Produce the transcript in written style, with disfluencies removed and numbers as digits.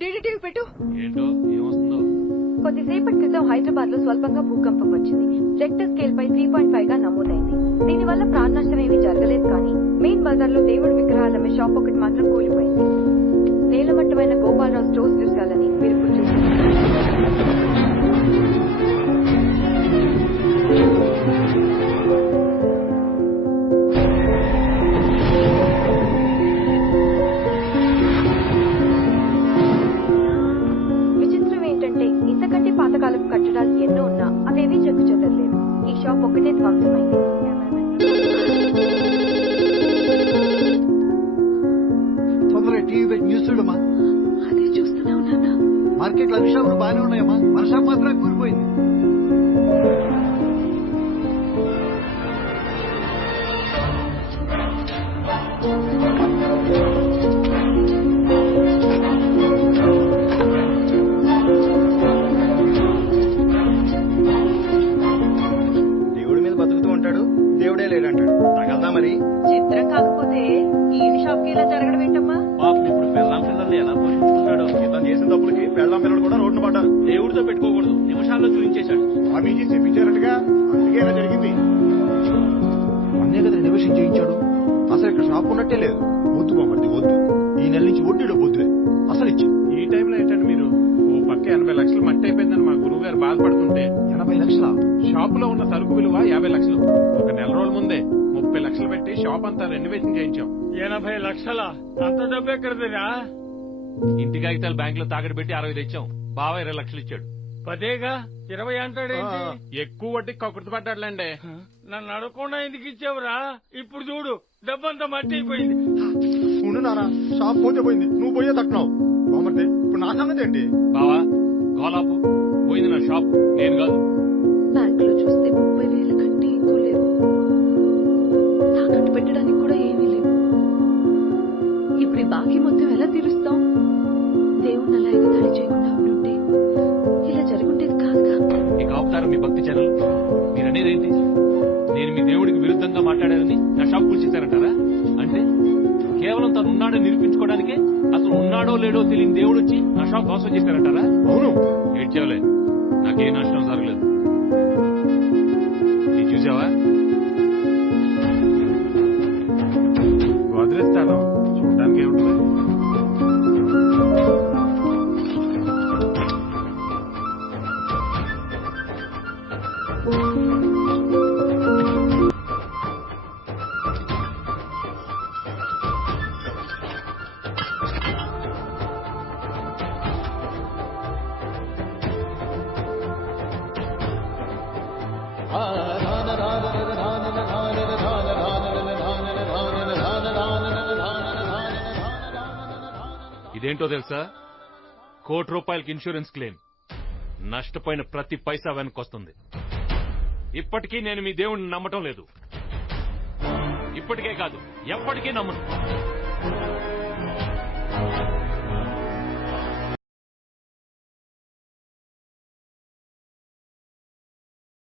డీడీటీవీ పెట్టు. ఏంటో ఏమొస్తుందో. కొద్దిసేపటి క్రితం హైదరాబాద్ లో స్వల్పంగా భూకంపం వచ్చింది. రెక్టర్ స్కేల్ పై 3.5 గా నమోదైంది. దీనివల్ల ప్రాణ నష్టం ఏమీ జరగలేదు, కానీ మెయిన్ బజార్ లో దేవుడి విగ్రహాలమ్మే షాప్ ఒకటి మాత్రం కూలిపోయింది. నేలమట్టమైన గోపాలరావు స్టోర్స్ దృశ్యాలని మీరు ఇప్పుడు చూస్తున్నారు. విచిత్రం ఏంటంటే ఇంతకంటే పాతకాలపు కట్టడాలు ఎన్నో ఉన్నా అవేవీ చెక్కు చెదరలేదు. ఈ షాప్ ఒకటే ధ్వంసమైంది. తొందరగా టీవీ పెట్టి న్యూస్ చూడమ్మా. అదే చూస్తూనే ఉన్నానా. మార్కెట్ లో అన్ని షాపులు బాగానే ఉన్నాయమ్మా, మన షాప్ మాత్రం కూలిపోయింది. దేవుడి మీద బతుకుతూ ఉంటాడు, దేవుడే లేడంటాడు. తగలదా మరి? చిత్రం కాకపోతే ఈ షాప్ కి ఇలా జరగడం ఏంటమ్మా? పాపం ఇప్పుడు పెళ్ళాం పిల్లల్ని ఎలా పోషించుకుంటాడో. ఇతను చేసిన తప్పులకి పెళ్ళాం పిల్లలు కూడా రోడ్డున పడ్డారు. దేవుడితో పెట్టుకోకూడదు, నిమిషాల్లో చూపించేశాడు. స్వామీజీ చెప్పించారట్టుగా, అందుకే ఇలా జరిగింది. మొన్నే కదా రెనోవేషన్ చేయించాడు, అసలు ఇక్కడ షాప్ ఉన్నట్టే లేదు. వద్దు బామర్ది వద్దు, ఈ నెల నుంచి వడ్డీలో వద్దులే, అసలు ఇచ్చి. ఈ టైంలో ఏంటంటే మీరు ఓ పక్క 80 లక్షలు మట్టి అయిపోయిందని మా గురువు గారు బాధపడుతుంటే 80 లక్షల షాపులో ఉన్న సరుకు విలువ 50 లక్షలు. ఒక నెల రోజుల ముందే 30 లక్షలు పెట్టి షాప్ అంతా రెనోవేషన్ చేయించాం. 80 లక్షల అంత డబ్బు ఎక్కడదిరా? ఇంటి కాగితాలు బ్యాంక్ లో తాకట్టు పెట్టి 60 తెచ్చాం. బావ 20 లక్షలు ఇచ్చాడు. పదేగా 20 అంటాడేంటి? ఎక్కువ వడ్డీ కక్కుర్తిపడ్డాడులేండి. నన్ను అడగకుండా ఎందుకు ఇచ్చావురా? ఇప్పుడు చూడు డబ్బంతా మట్టి అయిపోయింది. ఉండు నాన్న, షాప్ పోతే పోయింది, నువ్వు పోయే తక్కువ. బామర్ది ఇప్పుడు నా సంగతి ఏంటి? బావా గోలాపు పోయింది నా షాప్, నేను కాదు. బ్యాంక్ లో చూస్తే 30,000 కంటే ఎక్కువ లేవు. తాకట్టు పెట్టడానికి కూడా ఏమీ లేవు. ఇప్పుడు ఈ బాకీ మొత్తం ఎలా తీరుస్తాం? దేవుణ్ణి అలా ఎగతాళి చేయకుండా ఉండుంటే ఇలా జరుగుంటేది కాదుగా. ఇక ఆపుతారు మీ భక్తి ఛానల్. మీరనేదేంటి? నేను మీ దేవుడికి విరుద్ధంగా మాట్లాడానని నా షాప్ కూల్చేశారంటారా? అంటే కేవలం తను ఉన్నాడని నిరూపించుకోవడానికే అసలు ఉన్నాడో లేడో తెలియని దేవుడు వచ్చి నా షాప్ ధ్వంసం చేశారంటారా? అవును. ఏడ్చావులే, నాకేం నష్టం జరగలేదు. నీ చూసావా? వదిలేస్తాను, చూడడానికి ఏముంటుంది. ఇదేంటో తెలుసా? ₹1,00,00,000 ఇన్సూరెన్స్ క్లెయిమ్. నష్టపోయిన ప్రతి పైసా వెనక్కొస్తుంది. ఇప్పటికీ నేను మీ దేవుడిని నమ్మటం లేదు. ఇప్పటికే కాదు, ఎప్పటికీ నమ్మను.